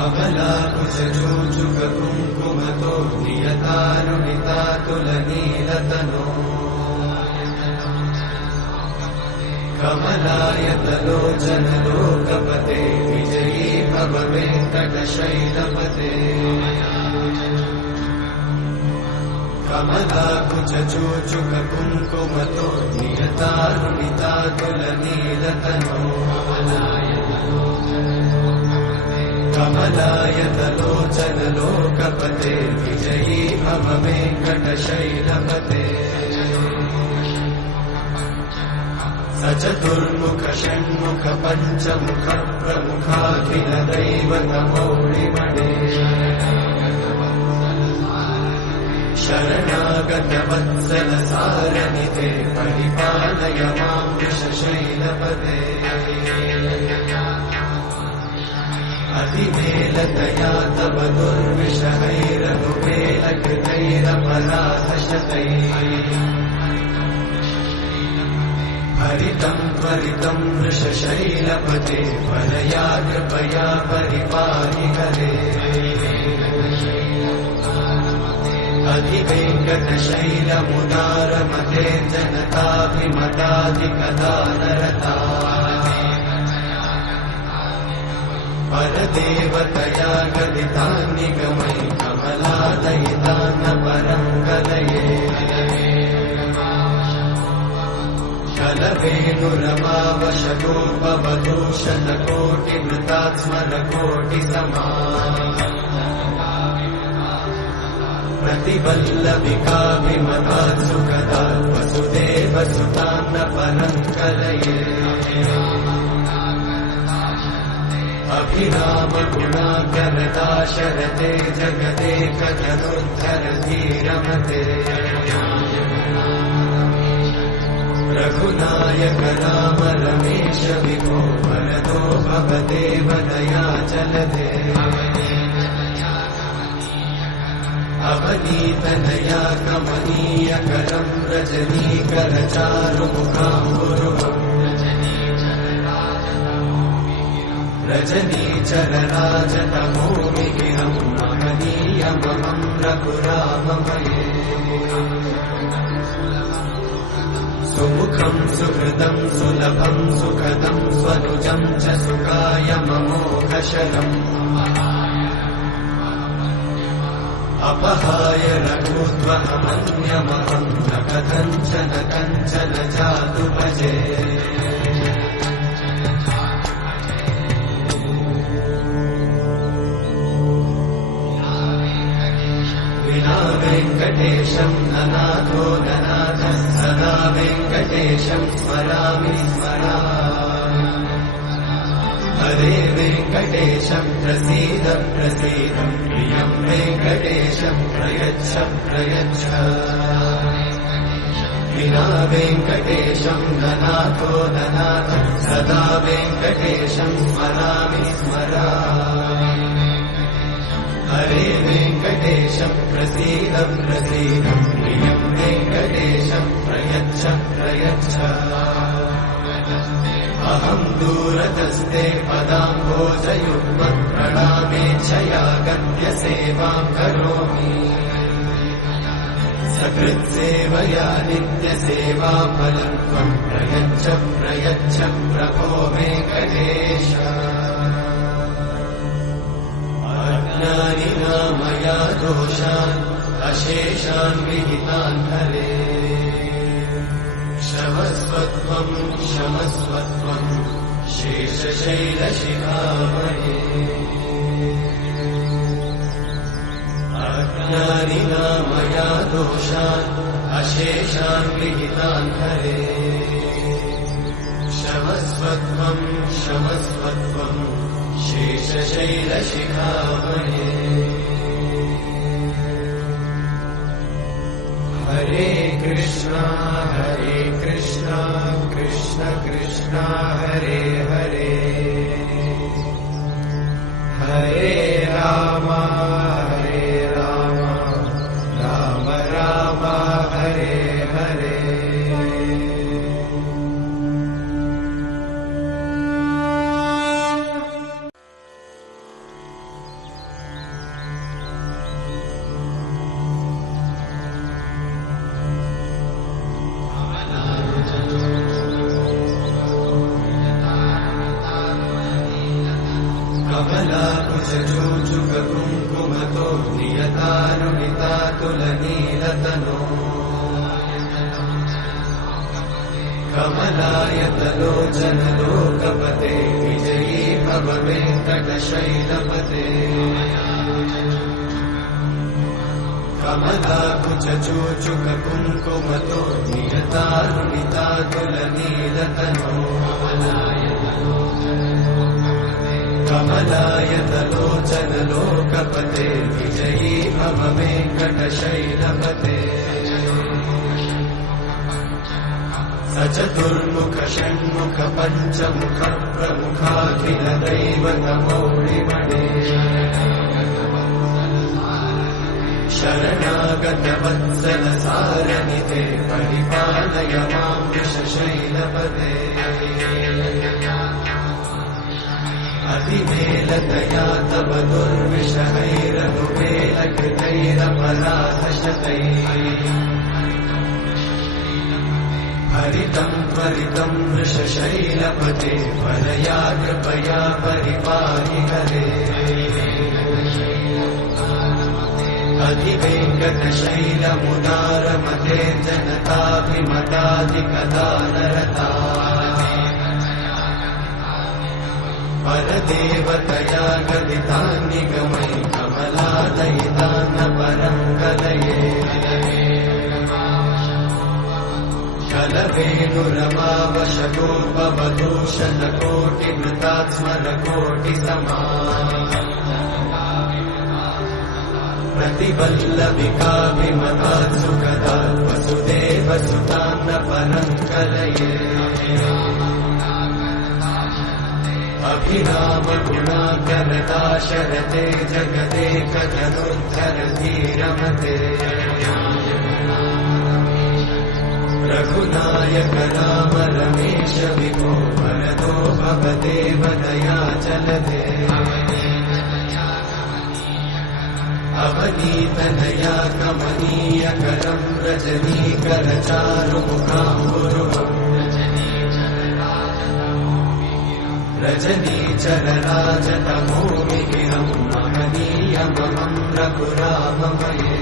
कमलाकुचूचुककुङ्कुमतो नियतारुणितातुलनीलतनो कमलायतलोचनलोकपते विजयी भव वेङ्कटशैलपते कमलाकुचूचुककुङ्कुमतो नियतारुणितातुलनीलतनो कमलायतलोचनलोकपते विजयी भव वेङ्कटशैलपते स चतुर्मुख षण्मुख पञ्चमुख प्रमुखाखिल दैवतमौलिमणे शरणागत वत्सल सारनिधे परिपालय मां वृषशैलपते अतिमेलतया तव दुर्विषहैरनुमेलकृतैरपराधशतैः हरितं त्वरितं वृषशैलपते वरया कृपया परिपाहि हरे अधिवेङ्कटशैलमुदारमते जनताभिमताधिकदानरता परदेवतया गदितान्निगमयि कमलादयितान्न परं कलये कलवेणुरमावशतोपवधूषणकोटिमृतात्स्मरकोटिसमा प्रतिवल्लभिकाभिमतात् सुखदात् वसुदेवसुतान्न परं कलये अभिरामगुणाकरदाशरथे जगदेकजनोद्धर धीरमते रघुनायक राम रमेश विभो वरदो भवदेव दयाचलते अवनीतनया कमनीयकरं रजनीकरचारुमुखाम्बुरुहम् रजनीचरराजतमोमिगिरं महनीयमहं रघुराममये सुमुखं सुहृदं सुलभं सुखदं स्वनुजं च सुखायममोघशरम् अपहाय रघुत्वमन्यमहं न कथञ्चन कञ्चन जातु भजे विना वेङ्कटेशं ननाथो ननाथः सदा वेङ्कटेशं स्मरामि स्मरामि हरे वेङ्कटेशं प्रसीद प्रसीद प्रियं वेङ्कटेशं प्रयच्छ प्रयच्छ विना वेङ्कटेशं ननाथो ननाथः सदा वेङ्कटेशं स्मरामि स्मरामि हरे वेङ्कटेशं प्रसीद प्रसीद प्रियं वेङ्कटेशं प्रयच्छ प्रयच्छ अहं दूरतस्ते पदाम्भोजयुग्मं प्रणामेच्छया गद्यसेवां करोमि सकृत्सेवया नित्यसेवाफलं त्वं प्रयच्छ प्रयच्छ प्रभो वेङ्कटेश अज्ञानिना मया दोषान् अशेषान् विहितान् हरे क्षमस्वत्वं क्षमस्वत्वं शेषशैलशिखामणे अज्ञानिना मया दोषान् अशेषान् विहितान् हरे क्षमस्वत्वं क्षमस्वत्वं शेषशैलशिखामणे हरे कृष्णा कृष्ण कृष्ण हरे हरे हरे राम राम राम हरे हरे कमलाकुचूचुक कुङ्कुमतो नियतानुनितातुलनीलतनो कमलायतलोचनलोकपते विजयी भव वेङ्कटशैलपते कमलाकुचूचुक कुङ्कुमतो नियतानुनितातुलनीलतनो कमलायतलोचनलोकपते विजयी भव वेङ्कटशैलपते सचतुर्मुख षण्मुख पञ्चमुख प्रमुखाखिल दैवतमौलिमणे शरणागत वत्सल सारनिधे परिपालय मां वृषशैलपते अतिमेलतया तव दुर्विषहैरनुमेलकृतैरपराधशतैः हरितं त्वरितं वृषशैलपते वरया कृपया परिपाहि हरे अधिवेङ्कटशैलमुदारमते जनताभिमताधिकदानरता परदेवतया गदितान्निगमै कमलादयितान्न परं कलये कलवेणुरमावशतोपवधूषणकोटिवृतात्स्मरकोटिसमा प्रतिवल्लभिकाभिमतात् सुखदात् वसुदेवसुतान्न परं कलये अभिरामगुणाकरदाशरथे जगदेकजनुद्धरधीरमते रघुनायक राम रमेश विभो वरदो भवदेव दयाचलते अवनीतनया कमनीयकरं रजनीकरचारुमुखाम्बुरुहम् रजनीचरराजतमोमिहिरं महनीयमहं रघुराममये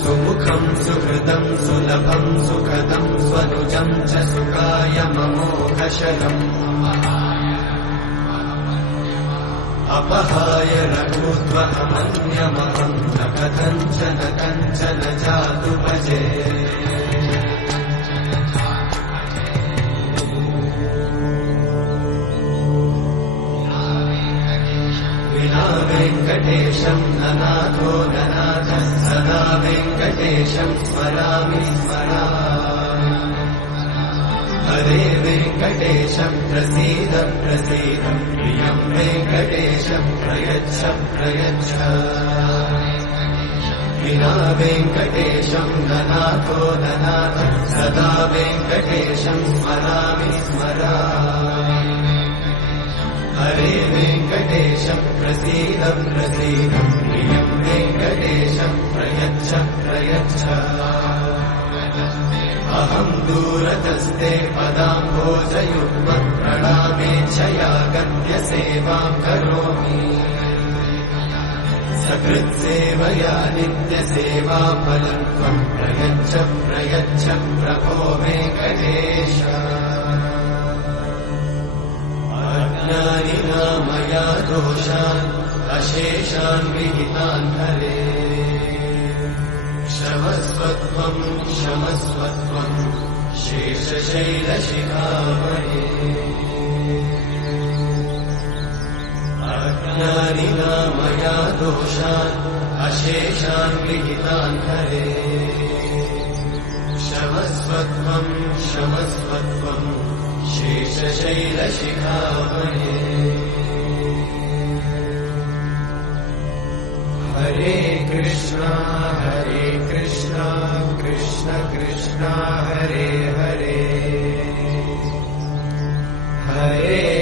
सुमुखं सुहृदं सुलभं सुखदं स्वनुजं च सुखायममोघशयम् अपहाय रघुत्वमन्यमहं न कथञ्चन कञ्चन जातु भजे विना वेङ्कटेशं ननाथो ननाथः सदा वेङ्कटेशं स्मरामि स्मरामि हरे वेङ्कटेशं प्रसीद प्रसीद प्रियं वेङ्कटेशं प्रयच्छ प्रयच्छ विना वेङ्कटेशं ननाथो ननाथः सदा वेङ्कटेशं स्मरामि स्मरामि हरे वेङ्कटेशं प्रसीद प्रसीद प्रियं वेङ्कटेशं प्रयच्छ प्रयच्छ अहं दूरतस्ते पदाम्भोजयुग्मं प्रणामेच्छया गत्य सेवां करोमि सकृत्सेवया नित्यसेवाफलं त्वं प्रयच्छ प्रयच्छ प्रभो वेङ्कटेश अज्ञानिना मया दोषान् अशेषान् विहितान् हरे क्षमस्वत्वं क्षमस्वत्वं शेषशैलशिखामणे अज्ञानिना मया दोषान् अशेषान् विहितान् हरे क्षमस्वत्वं क्षमस्वत्वं शेषशैलशिखामणे हरे कृष्णा कृष्ण कृष्ण हरे हरे हरे